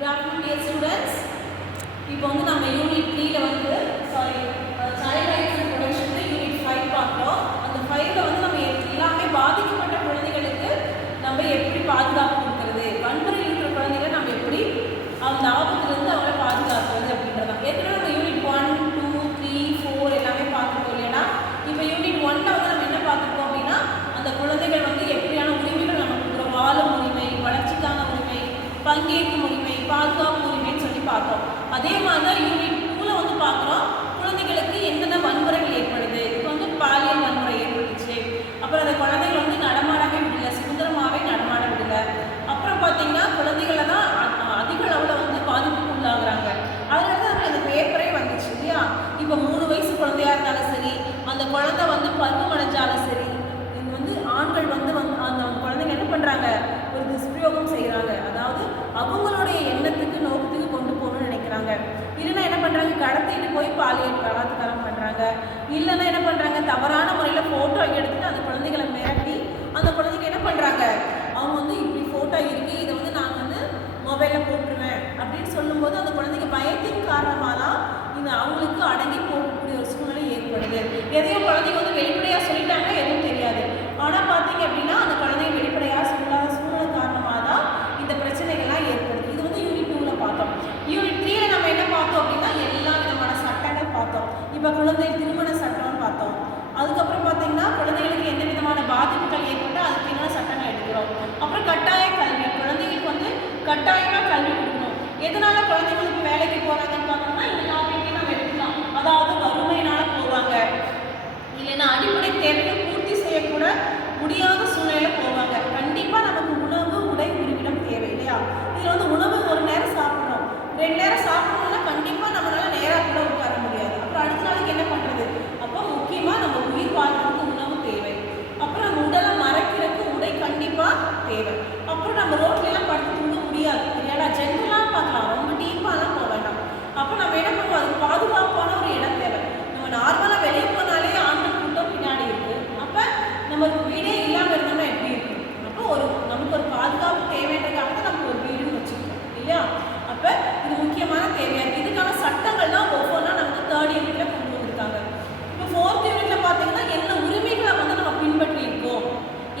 Good afternoon dear students. இப்போ வந்து நம்ம யூனிட் 3ல வந்து child rights and protection unit 5 பார்க்கிறோம். அந்த 5ல வந்து நம்ம எல்லாமே பாதிக்கப்பட்ட குழந்தைகளுக்கு நம்ம எப்படி பாதுகாப்பு கொடுக்கிறது, வன்முறை இருக்கிற குழந்தைகளை நம்ம எப்படி அந்த ஆபத்துல இருந்து அவங்களை பாதுகாக்கிறது அப்படின்றத. ஏற்கனவே நம்ம யூனிட் 1, 2, 3, 4 எல்லாமே பார்த்துருக்கோம் இல்லையா? இப்போ யூனிட் 1ல வந்து நம்ம என்ன பார்த்துருக்கோம் அப்படின்னா, அந்த குழந்தைகள் வந்து எப்படியான உரிமைகள் நம்ம கொடுக்குறோம், வாழும் உரிமை, வளர்ச்சிக்கான உரிமை, பங்கேற்கும் உரிமை, பாதுகாப்பு உரிமைன்னு சொல்லி பார்த்தோம். அதே மாதிரி தான் யூனிட் 2ல வந்து பார்க்குறோம், குழந்தைகளுக்கு என்னென்ன வன்முறைகள் ஏற்படுது. இப்போ வந்து பாலியல் வன்முறை ஏற்பட்டுச்சு, அப்புறம் அந்த குழந்தைகள் வந்து நடமாடவே விடல, சுதந்திரமாகவே நடமாட விடல. அப்புறம் பார்த்தீங்கன்னா குழந்தைகளை தான் அதிக அளவில் வந்து பாதிப்புக்கு உள்ளாகிறாங்க. அதனால தான் அந்த பேப்பரே வந்துச்சு இல்லையா? இப்போ 3 வயசு குழந்தையா இருந்தாலும் சரி, அந்த குழந்தை வந்து பருவம் அடைஞ்சாலும் சரி, இது வந்து ஆண்கள் வந்து அந்த குழந்தைங்க என்ன பண்ணுறாங்க, ஒரு துஷ்பிரயோகம் செய்கிறாங்க. அதாவது அவங்களுடைய எண்ணத்துக்கு நோக்கத்துக்கு கொண்டு போகணும்னு நினைக்கிறாங்க. இல்லைன்னா என்ன பண்ணுறாங்க, கடத்திட்டு போய் பாலியல் பலாத்காரம் பண்ணுறாங்க. இல்லைன்னா என்ன பண்ணுறாங்க, தவறான முறையில் ஃபோட்டோ எடுத்துட்டு அந்த குழந்தைகளை மிரட்டி அந்த குழந்தைங்க என்ன பண்ணுறாங்க, அவங்க வந்து இப்படி ஃபோட்டோ இருக்குது, இதை வந்து நான் வந்து மொபைலில் போட்டுருவேன் அப்படின்னு சொல்லும்போது அந்த குழந்தைங்க பயத்தின் காரணமாக தான் இந்த அவங்களுக்கு அடங்கி போகக்கூடிய ஒரு சூழ்நிலை ஏற்படுது. எதையும் குழந்தைங்க வந்து வெளிப்படையாக சொல்லிட்டாங்க, எதுவும் தெரியாது. ஆனால் பார்த்தீங்க அப்படின்னா அந்த குழந்தைங்க வெளிப்படையாக சொல்லாத சூழ்நிலை காரணமாக தான் இந்த பிரச்சனைகள்லாம் ஏற்படுது. இது வந்து யூனிட் 2ல பார்த்தோம். யூனிட் 3ல நம்ம என்ன பார்த்தோம் அப்படின்னா, எல்லா விதமான சட்டங்கள் பார்த்தோம். இப்போ குழந்தை திருமண சட்டம்னு பார்த்தோம். அதுக்கப்புறம் பார்த்தீங்கன்னா குழந்தைகளுக்கு எந்த விதமான பாதிப்புகள் ஏற்பட்டால் அதுக்கு என்ன சட்டங்கள் எடுக்கிறோம். அப்புறம் கட்டாய கல்வி, குழந்தைகளுக்கு வந்து கட்டாயமாக கல்வி கொடுக்கணும். எதனால குழந்தைங்களுக்கு வேலைக்கு போகிறாங்கன்னு பார்த்தோம்னா எல்லாருமே நம்ம எடுக்கலாம். அதாவது வறுமையினால போவாங்க, இல்லைன்னா அடிப்படை தேவைகள் பூர்த்தி செய்யக்கூட முடியாத சூழ்நிலையில போவாங்க. கண்டிப்பாக நமக்கு உணவு, உடை, உறுப்பிடம் தேவை இல்லையா? இதில் வந்து உணவு ஒரு நேரம் சாப்பிட்றோம், 2 நேரம் சாப்பிடணும்னா கண்டிப்பாக நம்மளால நேராக கூட உட்கார முடியாது. அப்புறம் அடுத்த நாளைக்கு என்ன பண்ணுறது? அப்போ முக்கியமாக நம்ம உயிர் வாழ்றதுக்கு உணவு தேவை. அப்புறம் நம்ம உடலை மறைக்கிறதுக்கு உடை கண்டிப்பாக தேவை. அப்புறம் நம்ம ரோட்லாம் படுத்து தூங்க முடியாது இல்லையா? ஜென்ரலாக பார்க்கலாம், ரொம்ப டீப்பாலாம் போக வேண்டாம். அப்போ நம்ம என்ன பண்ணுவோம், அது பாதுகாப்பான ஒரு இடம் தேவை. நம்ம நார்மலாக வெளியே போனாலே ஆண்கள் கூட்டம் பின்னாடி இருக்குது. அப்போ நமக்கு வீடே இல்லாமல் இருந்தோம்னா எப்படி இருக்கும்? அப்போ நமக்கு ஒரு பாதுகாப்பு தேவைன்றதுக்காக தான் நம்ம ஒரு வீடுன்னு வச்சுருக்கோம் இல்லையா? அப்போ இது முக்கியமான தேவையாக இதுக்கான சட்டங்கள் தான் ஒவ்வொன்றா நமக்கு 3rd யூனிட்ல கொண்டு வந்திருக்காங்க. இப்போ 4th யூனிட்ல பார்த்தீங்கன்னா என்ன உரிமைகளை வந்து நம்ம பின்பற்றி இருக்கோம்,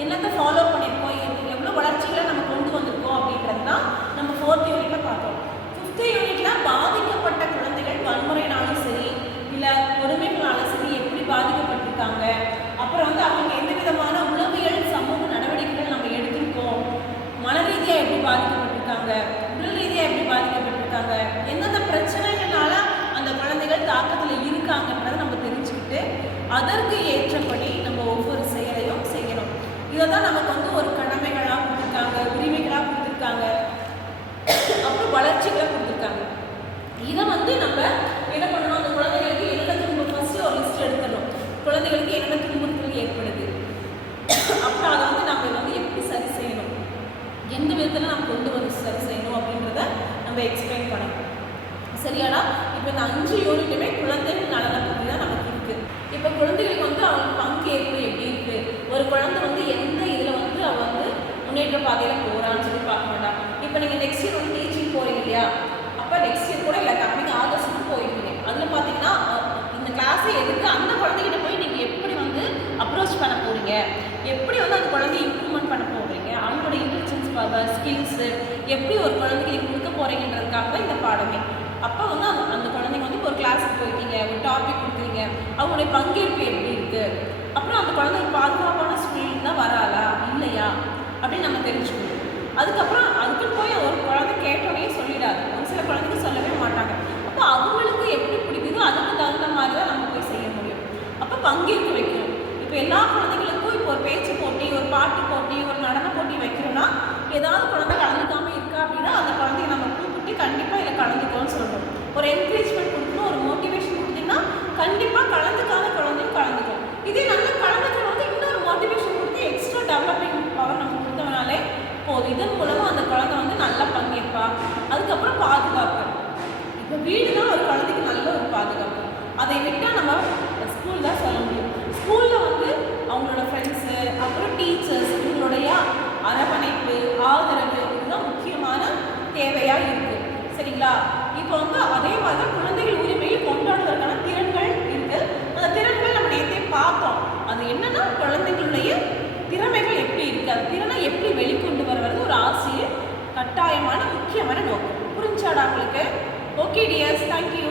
என்னத்தை ஃபாலோ பண்ணியிருக்கோம், எவ்வளோ வளர்ச்சிகளை நம்ம கொண்டு வந்திருக்கோம் அப்படின்றது தான் நம்ம 4th யூனிட்ல பார்த்தோம். 5th யூனிட்ல பாதிக்கப்பட்ட குழந்தைகள் வன்முறைனாலும் சரி, இல்லை கொடுமைகளாலும் சரி எப்படி பாதிக்கப்பட்டிருக்காங்க, அப்புறம் வந்து அவங்களுக்கு எந்த விதமான உளவியல் சமூக நடவடிக்கைகள் நம்ம எடுத்திருக்கோம், மன ரீதியாக எப்படி பாதிக்கப்பட்டிருக்காங்க, உடல் ரீதியாக எப்படி பாதிக்கப்பட்டிருக்காங்க, எந்தெந்த பிரச்சனைகள்னால அந்த குழந்தைகள் தாக்கத்தில் இருக்காங்கன்றதை நம்ம தெரிஞ்சுக்கிட்டு அதற்கு ஏற்றபடி நம்ம ஒவ்வொரு செயலையும் செய்யணும். இதை தான் நமக்கு வந்து ஒரு கடமைகளாக கொடுத்துருக்காங்க, உரிமைகளாக கொடுத்துருக்காங்க, அப்புறம் வளர்ச்சிகளை கொடுத்துருக்காங்க. இதை வந்து நம்ம என்ன பண்ணணும், அந்த குழந்தைகளுக்கு என்னென்ன துன்பம் ஃபஸ்ட்டு ஒரு லிஸ்ட் எடுத்துடணும். குழந்தைகளுக்கு என்னென்ன துன்பங்கள் ஏற்படுது, அப்புறம் அதை வந்து நம்ம வந்து எப்படி சரி செய்யணும், எந்த விதத்தில் நம்ம கொண்டு வந்து சரி செய்யணும் அப்படின்றத நம்ம எக்ஸ்பிளைன் பண்ணணும். சரியானா? இப்போ இந்த 5 யூனிட்டுமே குழந்தைகள் நலனை பற்றி தான் நமக்கு இருக்குது. இப்போ குழந்தைகளுக்கு வந்து அவங்க பங்கேற்பு எப்படி இருக்குது, ஒரு குழந்தை வந்து எந்த இதில் வந்து அவள் வந்து முன்னேற்ற பாதையில் போகிறான்னு சொல்லி பார்க்க வேண்டாம். இப்போ நீங்கள் நெக்ஸ்ட் இயர் வந்து டீச்சிங் போகிறீங்க இல்லையா? அப்போ நெக்ஸ்ட் இயர் கூட இல்லை, கம்மிங் ஆகஸ்ட்டுக்கு போயிருக்கீங்க. அதில் பார்த்தீங்கன்னா இந்த கிளாஸை எதுக்கு அந்த குழந்தைகிட்ட போய் நீங்கள் எப்படி வந்து அப்ரோச் பண்ண போகிறீங்க, எப்படி வந்து அந்த குழந்தைய இம்ப்ரூவ்மெண்ட் பண்ண போகிறீங்க, அவங்களோட இன்டெலிஜென்ஸ் பவர், ஸ்கில்ஸு எப்படி ஒரு குழந்தைக்கு கொடுக்க போகிறீங்கன்றதுக்காக தான் இந்த பாடமே. அப்போ வந்து அந்த குழந்தைங்க வந்து இப்போ ஒரு கிளாஸுக்கு போயிருக்கீங்க, ஒரு டாபிக் கொடுக்குறீங்க, அவங்களுடைய பங்கேற்பு எப்படி இருக்குது, அப்புறம் அந்த குழந்தைங்க பாதுகாப்பான சூழல் தான் வராளா இல்லையா அப்படின்னு நம்ம தெரிஞ்சுக்கணும். அதுக்கப்புறம் அதுக்கு போய் ஒரு குழந்தை கேட்டோடனே சொல்லிடாது, ஒரு சில குழந்தைங்க சொல்லவே மாட்டாங்க. அப்போ அவங்களுக்கு எப்படி பிடிக்குதோ அதுக்கு தகுந்த மாதிரி தான் நம்ம போய் செய்ய முடியும். அப்போ பங்கேற்க வைக்கணும். இப்போ எல்லா குழந்தைகளுக்கும் இப்போ ஒரு பேச்சு போட்டி, ஒரு பாட்டு போட்டி, ஒரு நடன போட்டி வைக்கிறோன்னா ஏதாவது குழந்தை கலந்துக்காமல் இருக்கா அப்படின்னா அந்த குழந்தைய நம்ம கூப்பிட்டு கண்டிப்பாக இதில் கலந்துக்கோன்னு சொல்லணும். ஒரு என்கரேஜ்மெண்ட் கொடுக்கணும், ஒரு மோட்டிவேஷன் கொடுத்தீங்கன்னா கண்டிப்பாக கலந்துக்காத குழந்தையும் கலந்துக்கும். இதே நல்லா கலந்துக்கிறது வந்து இன்னொரு மோட்டிவேஷன் கொடுத்து எக்ஸ்ட்ரா டெவலப்பிங் பவர் நம்ம கொடுத்தோம்னாலே போதும். இதன் மூலமாக அந்த குழந்தை வந்து நல்லா பங்கேற்பா. அதுக்கப்புறம் பாதுகாப்பு. இப்போ வீடு தான் ஒரு குழந்தைக்கு நல்ல ஒரு பாதுகாப்பு. அதை விட்டால் நம்ம ஸ்கூல் தான் சொல்ல முடியும். ஸ்கூலில் வந்து அவங்களோட ஃப்ரெண்ட்ஸு, அப்புறம் டீச்சர்ஸ், இவங்களுடைய அரவணைப்பு, ஆதரவு இதுதான் முக்கியமான தேவையாக இருக்குது. சரிங்களா? இப்போ வந்து அதே மாதிரி தான் குழந்தைகள் உரிமையை கொண்டாடுவதற்கான திறன்கள் இருக்கு. அந்த திறன்கள் நம்ம நேற்றே பார்த்தோம். அது என்னன்னா குழந்தைகளுடைய திறமைகள் எப்படி இருக்கு, அந்த திறனை எப்படி வெளிக்கொண்டு வருவது ஒரு ஆசிரியர் கட்டாயமான முக்கியமான நோக்கம். புரிஞ்சாடா உங்களுக்கு? Okay tears, thank you.